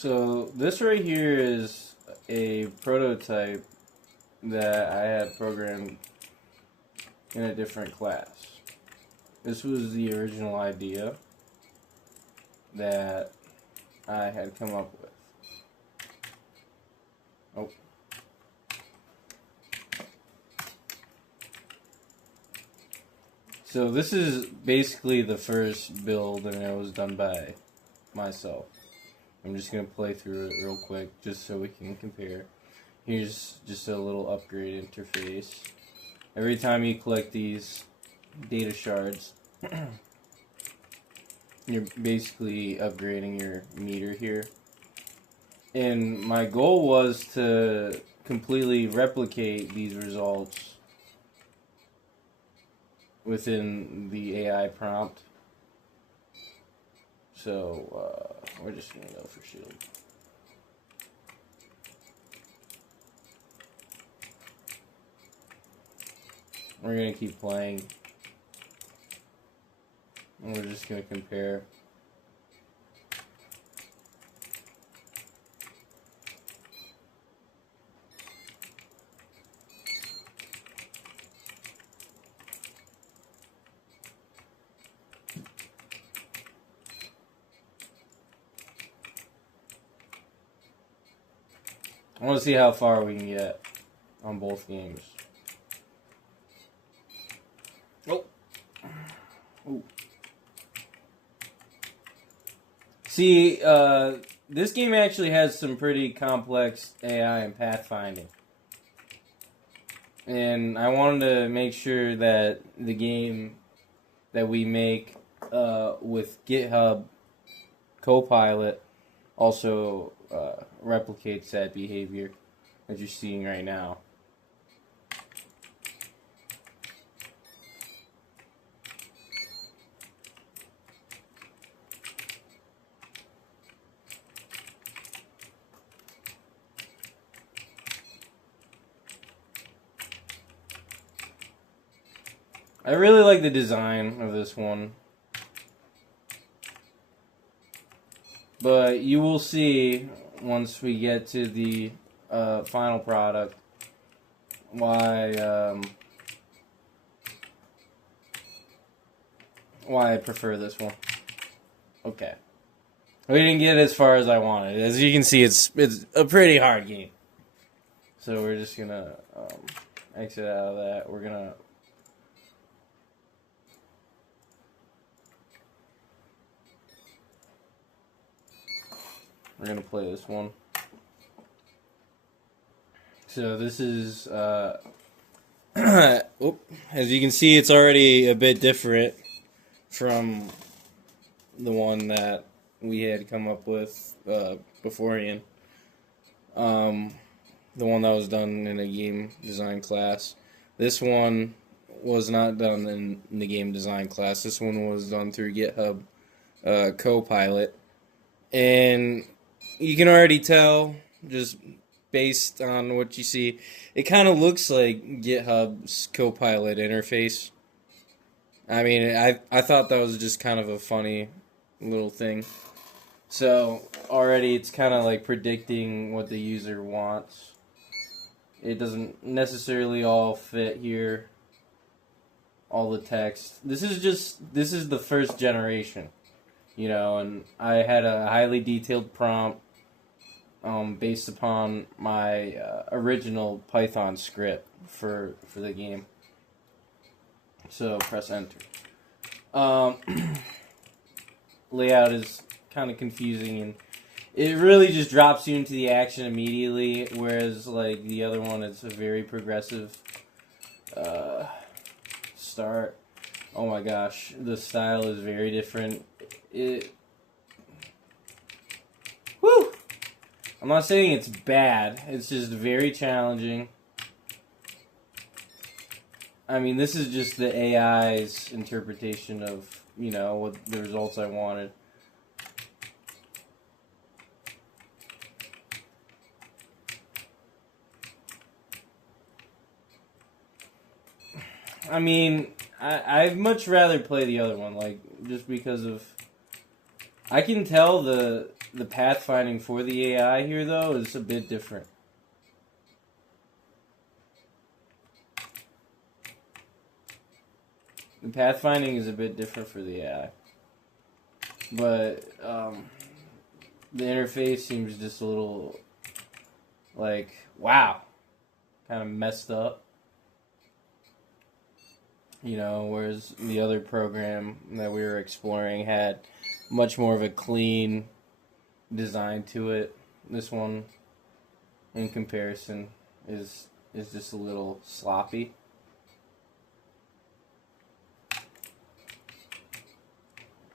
So this right here is a prototype that I had programmed in a different class. This was the original idea that I had come up with. Oh. So this is basically the first build, and it was done by myself. I'm just going to play through it real quick just so we can compare. Here's just a little upgrade interface. Every time you collect these data shards, you're basically upgrading your meter here. And my goal was to completely replicate these results within the AI prompt. So, we're just going to go for shield. We're going to keep playing. And we're just going to compare. I want to see how far we can get on both games. Oh. Ooh. See, this game actually has some pretty complex AI and pathfinding. And I wanted to make sure that the game that we make with GitHub Copilot also replicates that behavior that you're seeing right now. I really like the design of this one. But you will see once we get to the final product why I prefer this one. Okay, we didn't get as far as I wanted. As you can see, it's a pretty hard game. So we're just gonna exit out of that. We're gonna play this one. So this is, as you can see, it's already a bit different from the one that we had come up with beforehand. The one that was done in a game design class. This one was not done in the game design class. This one was done through GitHub Copilot. And you can already tell, just based on what you see, it kind of looks like GitHub's Copilot interface. I mean, I thought that was just kind of a funny little thing. So, already it's kind of like predicting what the user wants. It doesn't necessarily all fit here, all the text. This is the first generation, you know, and I had a highly detailed prompt based upon my original Python script for the game. So press enter. Layout is kind of confusing, and it really just drops you into the action immediately, whereas like the other one, it's a very progressive start. Oh my gosh, the style is very different. Whew! I'm not saying it's bad, it's just very challenging. I mean, this is just the AI's interpretation of, you know, what the results I wanted. I mean, I'd much rather play the other one, like, just because of... I can tell the the pathfinding for the AI here, though, is a bit different. The pathfinding is a bit different for the AI. But the interface seems just a little like, wow, kind of messed up. You know, whereas the other program that we were exploring had much more of a clean design to it. This one, in comparison, is just a little sloppy.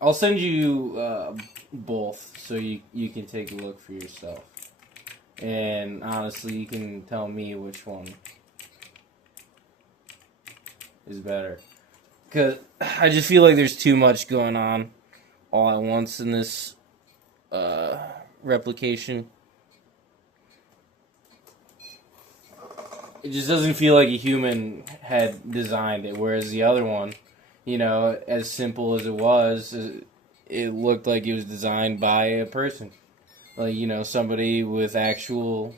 I'll send you both so you can take a look for yourself. And honestly, you can tell me which one is better. Because I just feel like there's too much going on all at once in this replication. It just doesn't feel like a human had designed it, whereas the other one, you know, as simple as it was, it looked like it was designed by a person. Like, you know, somebody with actual,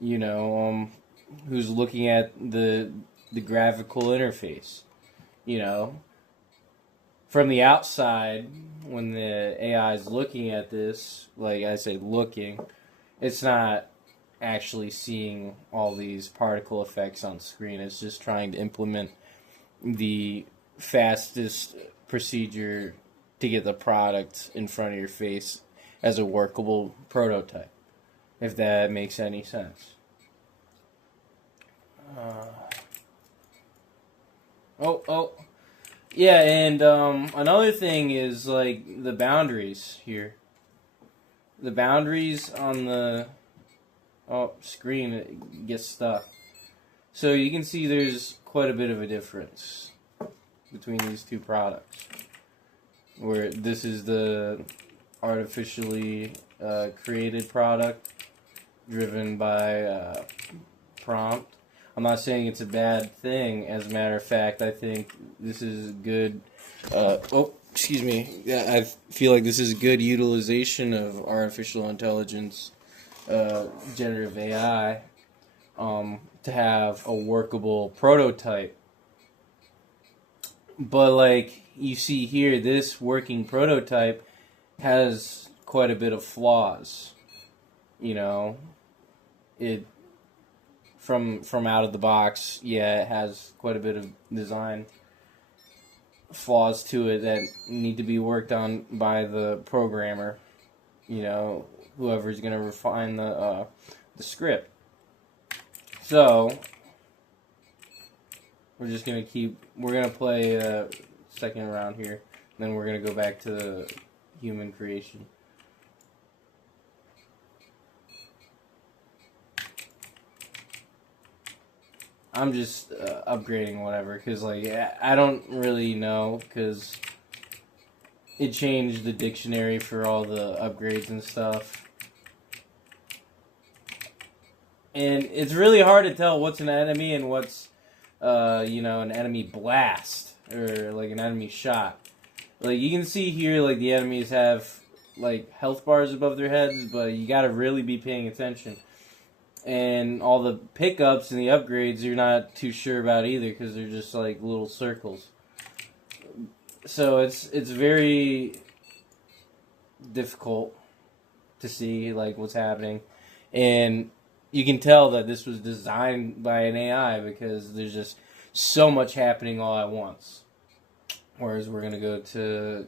you know, who's looking at the graphical interface. You know, from the outside, when the AI is looking at this, like I say, looking, it's not actually seeing all these particle effects on screen. It's just trying to implement the fastest procedure to get the product in front of your face as a workable prototype, if that makes any sense. Yeah, and another thing is like the boundaries here. The boundaries on the screen, it gets stuck. So you can see there's quite a bit of a difference between these two products. Where this is the artificially created product driven by prompt. I'm not saying it's a bad thing. As a matter of fact, I think this is good. Excuse me. Yeah, I feel like this is good utilization of artificial intelligence, generative AI, to have a workable prototype. But like you see here, this working prototype has quite a bit of flaws. You know, it from out of the box, yeah, it has quite a bit of design flaws to it that need to be worked on by the programmer. You know, whoever's going to refine the script. So we're going to play a second round here, and then we're going to go back to the human creation. I'm just upgrading whatever, because like I don't really know, because it changed the dictionary for all the upgrades and stuff. And it's really hard to tell what's an enemy and what's an enemy blast or like an enemy shot. Like you can see here, like the enemies have like health bars above their heads, but you gotta really be paying attention. And all the pickups and the upgrades you're not too sure about either, because they're just like little circles. So it's very difficult to see like what's happening, and you can tell that this was designed by an AI because there's just so much happening all at once. Whereas we're gonna go to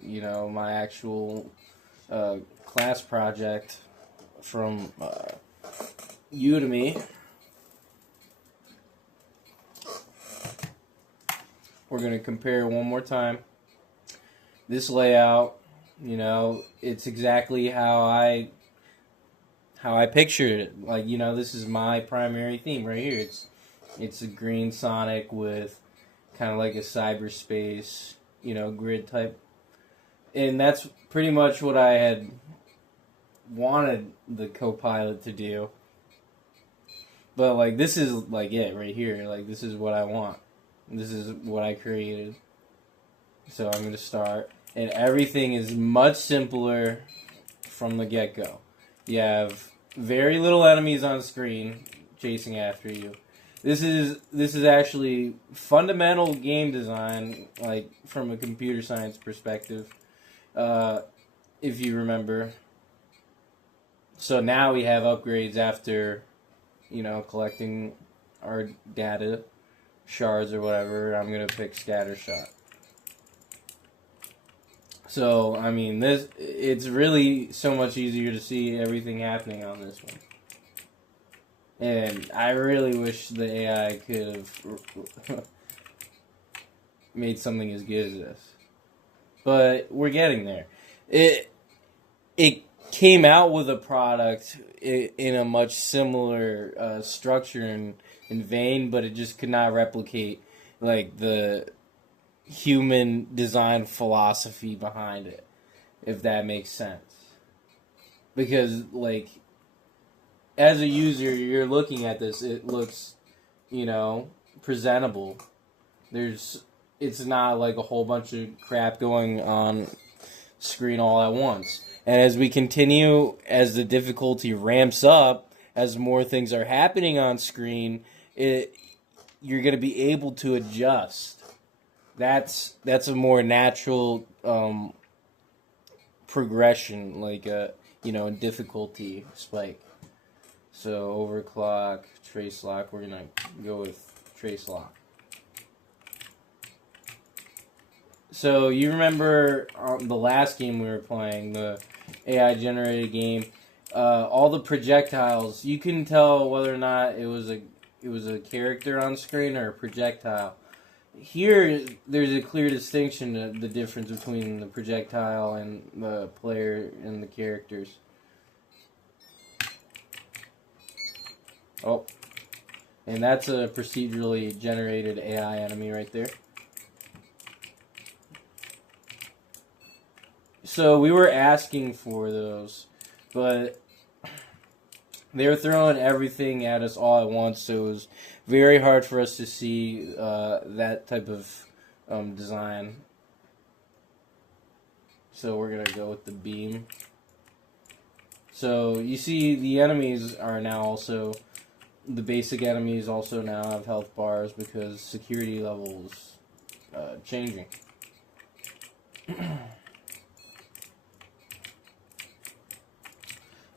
my actual class project from Udemy. We're gonna compare one more time. This layout, it's exactly how I pictured it. Like, this is my primary theme right here. It's a green Sonic with kind of like a cyberspace, grid type. And that's pretty much what I had wanted the Copilot to do. But, like, this is, like, it right here. Like, this is what I want. This is what I created. So I'm going to start. And everything is much simpler from the get-go. You have very little enemies on screen chasing after you. This is actually fundamental game design, like from a computer science perspective, if you remember. So now we have upgrades after, collecting our data, shards or whatever. I'm gonna pick scatter shot. So I mean, it's really so much easier to see everything happening on this one. And I really wish the AI could have made something as good as this. But we're getting there. It came out with a product in a much similar structure and vein, but it just could not replicate like the human design philosophy behind it, if that makes sense. Because like, as a user, you're looking at this, it looks, presentable. It's not like a whole bunch of crap going on screen all at once. And as we continue, as the difficulty ramps up, as more things are happening on screen, you're going to be able to adjust. That's a more natural progression, like a difficulty spike. So overclock, trace lock. We're gonna go with trace lock. So you remember the last game we were playing, the AI generated game. All the projectiles, you can tell whether or not it was a character on screen or a projectile. Here, there's a clear distinction, the difference between the projectile and the player and the characters. Oh, and that's a procedurally generated AI enemy right there. So we were asking for those, but they were throwing everything at us all at once, so it was very hard for us to see that type of design. So we're going to go with the beam. So you see the enemies are now also, the basic enemies also now have health bars because security levels changing.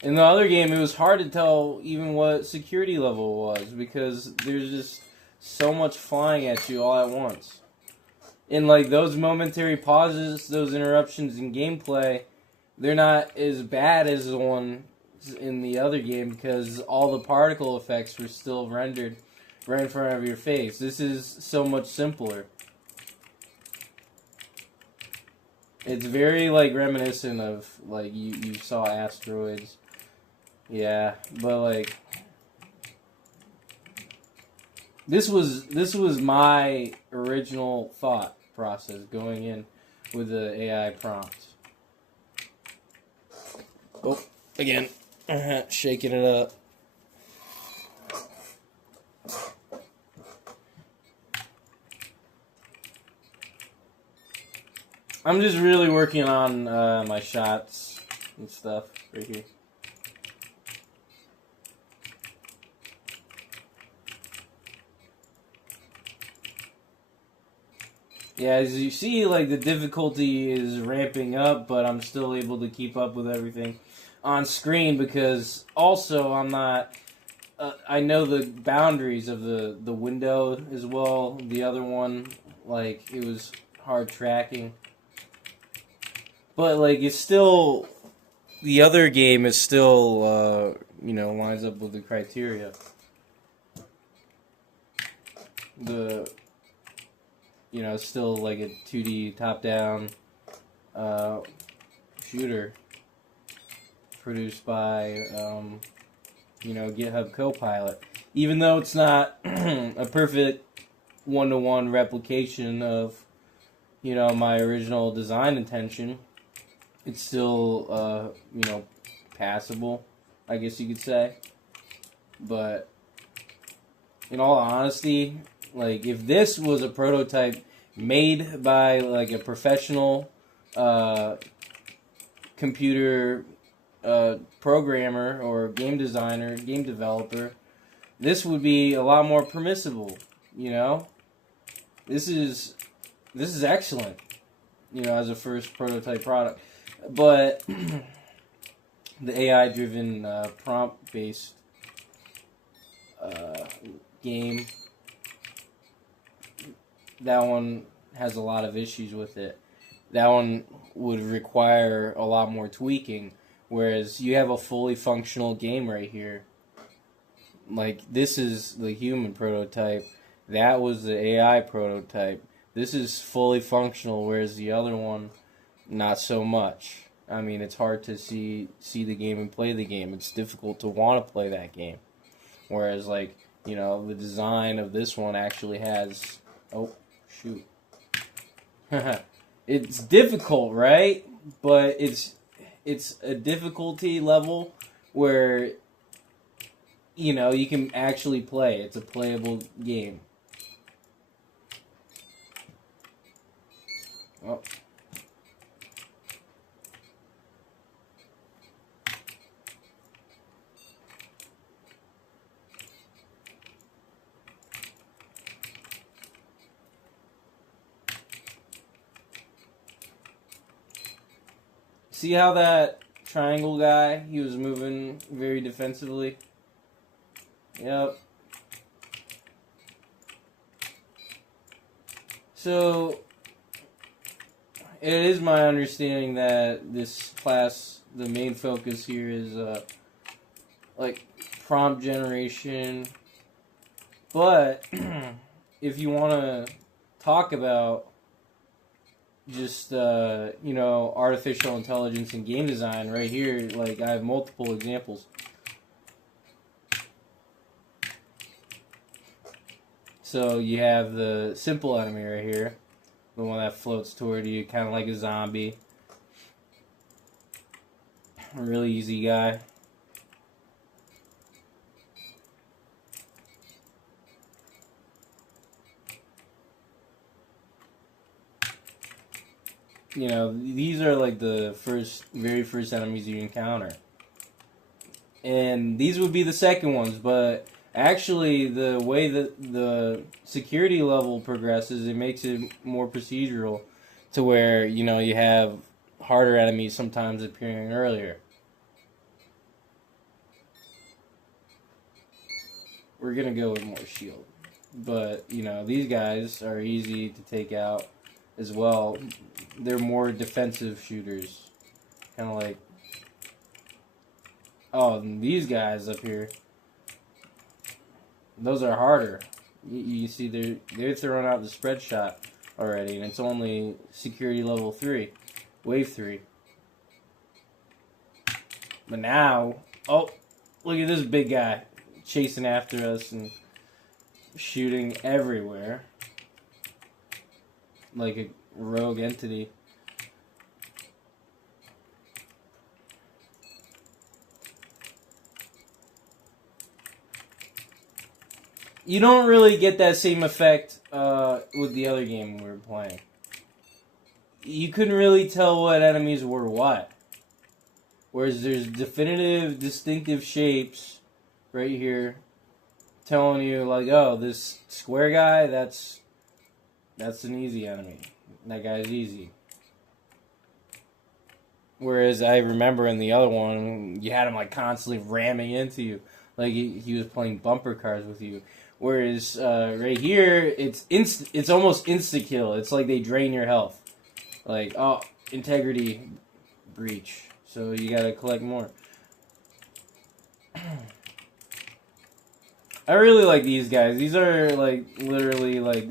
In the other game, it was hard to tell even what security level was because there's just so much flying at you all at once. And like those momentary pauses, those interruptions in gameplay, they're not as bad as the one in the other game because all the particle effects were still rendered right in front of your face. This is so much simpler. It's very like reminiscent of like you saw asteroids. Yeah, but like this was my original thought process going in with the AI prompts. Oh, again, shaking it up. I'm just really working on my shots and stuff right here. Yeah, as you see, like the difficulty is ramping up, but I'm still able to keep up with everything on screen because also I'm not. I know the boundaries of the window as well. The other one, like it was hard tracking, but like it's still. The other game is still, lines up with the criteria. It's still like a 2D top-down shooter produced by, GitHub Copilot. Even though it's not a perfect one-to-one replication of, my original design intention, it's still, passable, I guess you could say. But in all honesty, like if this was a prototype made by like a professional computer programmer or game designer, game developer, this would be a lot more permissible. You know, this is excellent. You know, as a first prototype product, but the AI driven prompt based game, that one has a lot of issues with it. That one would require a lot more tweaking, whereas you have a fully functional game right here. Like, this is the human prototype, that was the AI prototype. This is fully functional, whereas the other one, not so much. I mean, it's hard to see the game and play the game. It's difficult to want to play that game. Whereas, like, you know, the design of this one actually has... Oh, shoot. It's difficult, right? But it's a difficulty level where, you know, you can actually play. It's a playable game. Oh. See how that triangle guy, he was moving very defensively? Yep. So, it is my understanding that this class, the main focus here is, like, prompt generation. But, if you want to talk about just, you know, artificial intelligence and game design, right here, like, I have multiple examples. So you have the simple enemy right here, the one that floats toward you, kind of like a zombie. A really easy guy. You know, these are like the very first enemies you encounter. And these would be the second ones, but actually the way that the security level progresses, it makes it more procedural to where, you know, you have harder enemies sometimes appearing earlier. We're going to go with more shield. But, you know, these guys are easy to take out as well. They're more defensive shooters. Kind of like... Oh, and these guys up here, those are harder. You see, they're throwing out the spread shot already, and it's only security level 3, wave 3. But now, oh, look at this big guy chasing after us and shooting everywhere like a rogue entity. You don't really get that same effect with the other game we were playing. You couldn't really tell what enemies were what. Whereas there's definitive, distinctive shapes right here telling you, like, oh, this square guy, that's an easy enemy. That guy's easy. Whereas I remember in the other one, you had him, like, constantly ramming into you. Like, he was playing bumper cars with you. Whereas right here, it's almost insta-kill. It's like they drain your health. Like, oh, integrity breach. So you gotta collect more. I really like these guys. These are, like, literally, like,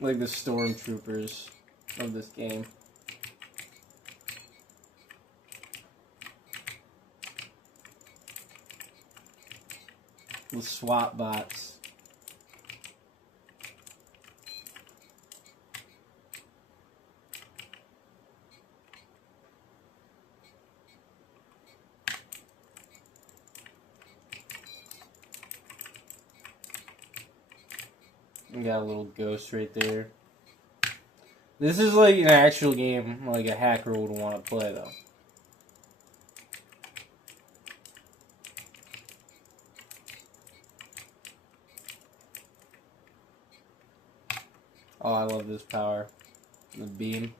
like the stormtroopers of this game. The SWAT bots. We got a little ghost right there. This is like an actual game, like a hacker would want to play, though. Oh, I love this power. The beam.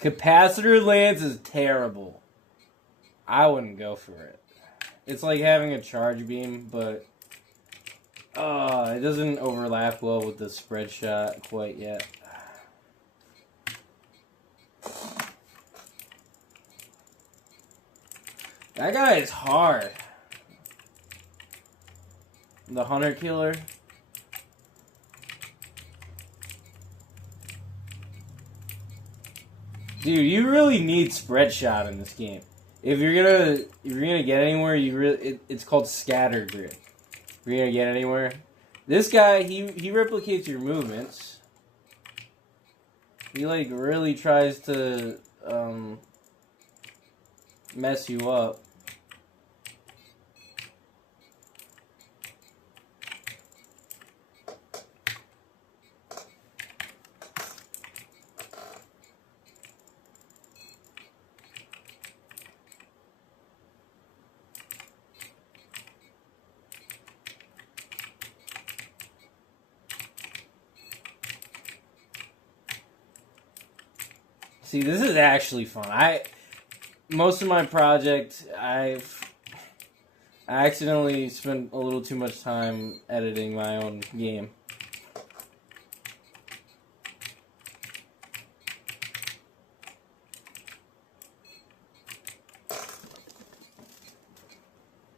Capacitor lance is terrible. I wouldn't go for it. It's like having a charge beam, but it doesn't overlap well with the spread shot quite yet. That guy is hard. The hunter killer. Dude, you really need spread shot in this game. If you're gonna get anywhere, it's called scatter grid. If you're gonna get anywhere, this guy he replicates your movements. He like really tries to mess you up. See, this is actually fun. Most of my project, I accidentally spent a little too much time editing my own game.